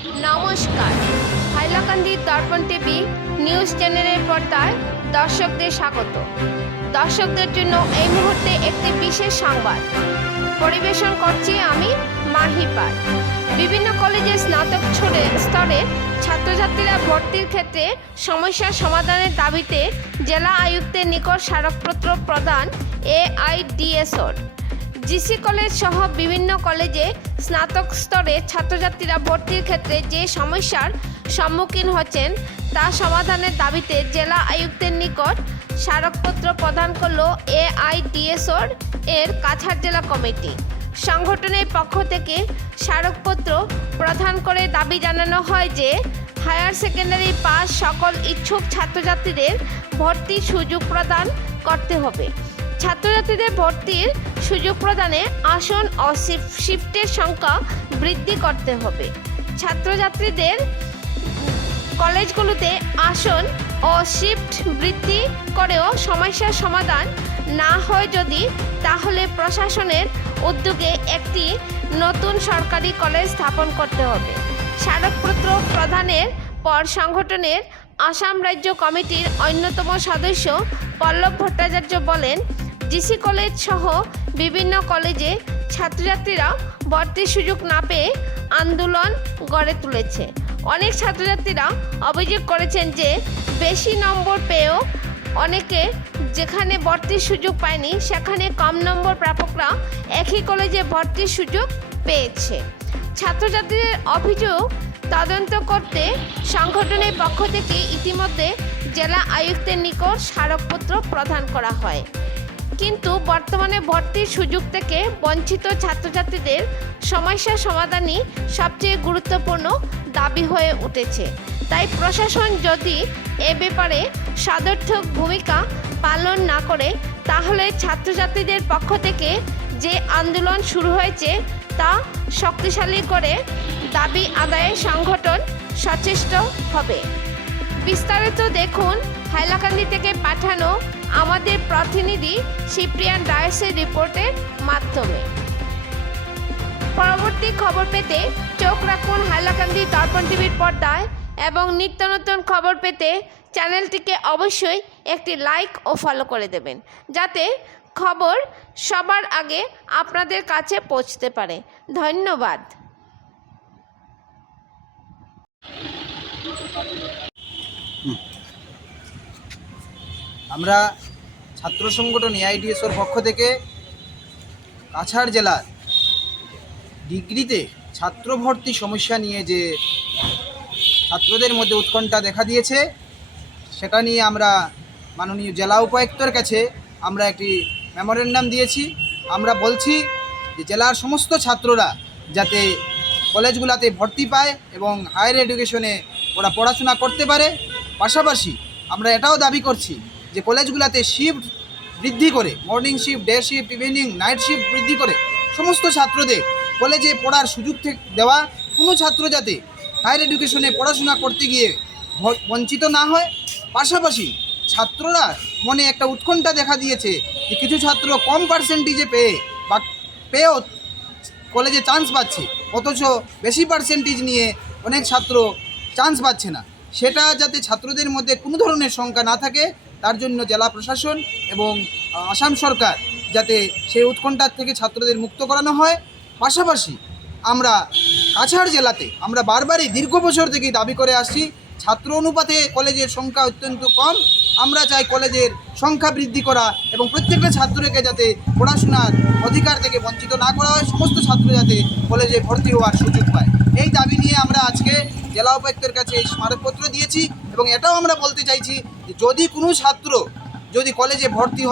নমস্কার, হাইলাকান্দি দর্পণ TV news চ্যানেলের পর্দায় দর্শকদের স্বাগত। দর্শকদের জন্য এই মুহূর্তে একটি বিশেষ সংবাদ পরিবেশন করছি আমি মাহিপাল। বিভিন্ন কলেজে স্নাতক স্তরের ছাত্রছাত্রীরা ভর্তির ক্ষেত্রে সমস্যার সমাধানের দাবিতে জেলা আয়ুক্তের নিকট স্মারকপত্র প্রদান AIDSOর। জিসি কলেজ সহ বিভিন্ন কলেজে স্নাতক স্তরে ছাত্রছাত্রীরা ভর্তির ক্ষেত্রে যে সমস্যার সম্মুখীন হচ্ছেন তা সমাধানের দাবিতে জেলা আয়ুক্তের নিকট স্মারকপত্র প্রদান করল AIDSOর কাছাড় জেলা কমিটি। সংগঠনের পক্ষ থেকে স্মারকপত্র প্রদান করে দাবি জানানো হয় যে হায়ার সেকেন্ডারি পাস সকল ইচ্ছুক ছাত্রছাত্রীদের ভর্তির সুযোগ প্রদান করতে হবে। ছাত্রছাত্রীদের ভর্তির সুযোগ প্রদানে আসন ও শিফটের সংখ্যা বৃদ্ধি করতে হবে। ছাত্রছাত্রীদের কলেজগুলোতে আসন ও শিফট বৃদ্ধি করেও সমস্যার সমাধান না হয় যদি, তাহলে প্রশাসনের উদ্যোগে একটি নতুন সরকারি কলেজ স্থাপন করতে হবে। স্মারকপত্র প্রদানের পর সংগঠনের আসাম রাজ্য কমিটির অন্যতম সদস্য পল্লব ভট্টাচার্য বলেন, জিসি কলেজ সহ বিভিন্ন কলেজে ছাত্রছাত্রীরা ভর্তির সুযোগ না পেয়ে আন্দোলন গড়ে তুলেছে। অনেক ছাত্রছাত্রীরা অভিযোগ করেছেন যে বেশি নম্বর পেয়েও অনেকে যেখানে ভর্তির সুযোগ পায়নি সেখানে কম নম্বর প্রাপকরা একই কলেজে ভর্তির সুযোগ পেয়েছে। ছাত্রছাত্রীদের অভিযোগ তদন্ত করতে সংগঠনের পক্ষ থেকে ইতিমধ্যে জেলা আয়ুক্তের নিকট স্মারকপত্র প্রদান করা হয়। কিন্তু বর্তমানে ভর্তির সুযোগ থেকে বঞ্চিত ছাত্রছাত্রীদের সমস্যা সমাধানই সবচেয়ে গুরুত্বপূর্ণ দাবি হয়ে উঠেছে। তাই প্রশাসন যদি এ ব্যাপারে সদর্থক ভূমিকা পালন না করে, তাহলে ছাত্রছাত্রীদের পক্ষ থেকে যে আন্দোলন শুরু হয়েছে তা শক্তিশালী করে দাবি আদায়ে সংগঠন সচেষ্ট হবে। বিস্তারিত দেখুন হাইলাকান্দি থেকে পাঠানো আমাদের প্রতিনিধি সিপ্রিয়ান ডায়েসের রিপোর্টের মাধ্যমে। পরবর্তী খবর পেতে চোখ রাখুন হাইলাকান্দি দর্পণ টিভির পর্দায় এবং নিত্য নতুন খবর পেতে চ্যানেলটিকে অবশ্যই একটি লাইক ও ফলো করে দেবেন, যাতে খবর সবার আগে আপনাদের কাছে পৌঁছতে পারে। ধন্যবাদ। আমরা ছাত্র সংগঠন AIDSOর পক্ষ থেকে কাছাড় জেলার ডিগ্রিতে ছাত্র ভর্তি সমস্যা নিয়ে যে ছাত্রদের মধ্যে উৎকণ্ঠা দেখা দিয়েছে, সেটা নিয়ে আমরা মাননীয় জেলা উপায়ুক্তর কাছে আমরা একটি মেমোরেন্ডাম দিয়েছি। আমরা বলছি যে জেলার সমস্ত ছাত্ররা যাতে কলেজগুলোতে ভর্তি পায় এবং হায়ার এডুকেশনে ওরা পড়াশোনা করতে পারে। পাশাপাশি আমরা এটাও দাবি করছি যে কলেজগুলোতে শিফট বৃদ্ধি করে, morning shift, day shift, evening, night shift বৃদ্ধি করে সমস্ত ছাত্রদের কলেজে পড়ার সুযোগ দেওয়া। কোনো ছাত্র যাতে হায়ার এডুকেশনে পড়াশোনা করতে গিয়ে বঞ্চিত না হয়। পাশাপাশি ছাত্ররা মনে একটা উৎকণ্ঠা দেখা দিয়েছে যে কিছু ছাত্র কম পার্সেন্টেজে পেয়েও কলেজে চান্স পাচ্ছে, অথচ বেশি পার্সেন্টেজ নিয়ে অনেক ছাত্র চান্স পাচ্ছে না। সেটা যাতে ছাত্রদের মধ্যে কোনো ধরনের শঙ্কা না থাকে, তার জন্য জেলা প্রশাসন এবং আসাম সরকার যাতে সেই উৎকণ্ঠার থেকে ছাত্রদের মুক্ত করানো হয়। পাশাপাশি আমরা কাছাড় জেলাতে আমরা বারবারই দীর্ঘ বছর থেকেই দাবি করে আসছি, ছাত্র অনুপাতে কলেজের সংখ্যা অত্যন্ত কম। আমরা চাই কলেজের সংখ্যা বৃদ্ধি করা এবং প্রত্যেকটা ছাত্রকে যাতে পড়াশোনার অধিকার থেকে বঞ্চিত না করা হয়, সমস্ত ছাত্র যাতে কলেজে ভর্তি হওয়ার সুযোগ পায়। এই দাবি নিয়ে আমরা আজকে জেলা উপায়ুক্তের কাছে এই স্মারকপত্র দিয়েছি এবং এটাও আমরা বলতে চাইছি যে যদি কোনো ছাত্র যদি কলেজে ভর্তি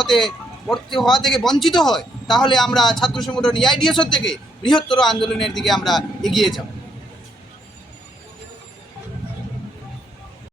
হওয়া থেকে বঞ্চিত হয়, তাহলে আমরা ছাত্র সংগঠন AIDSOর থেকে বৃহত্তর আন্দোলনের দিকে আমরা এগিয়ে যাব।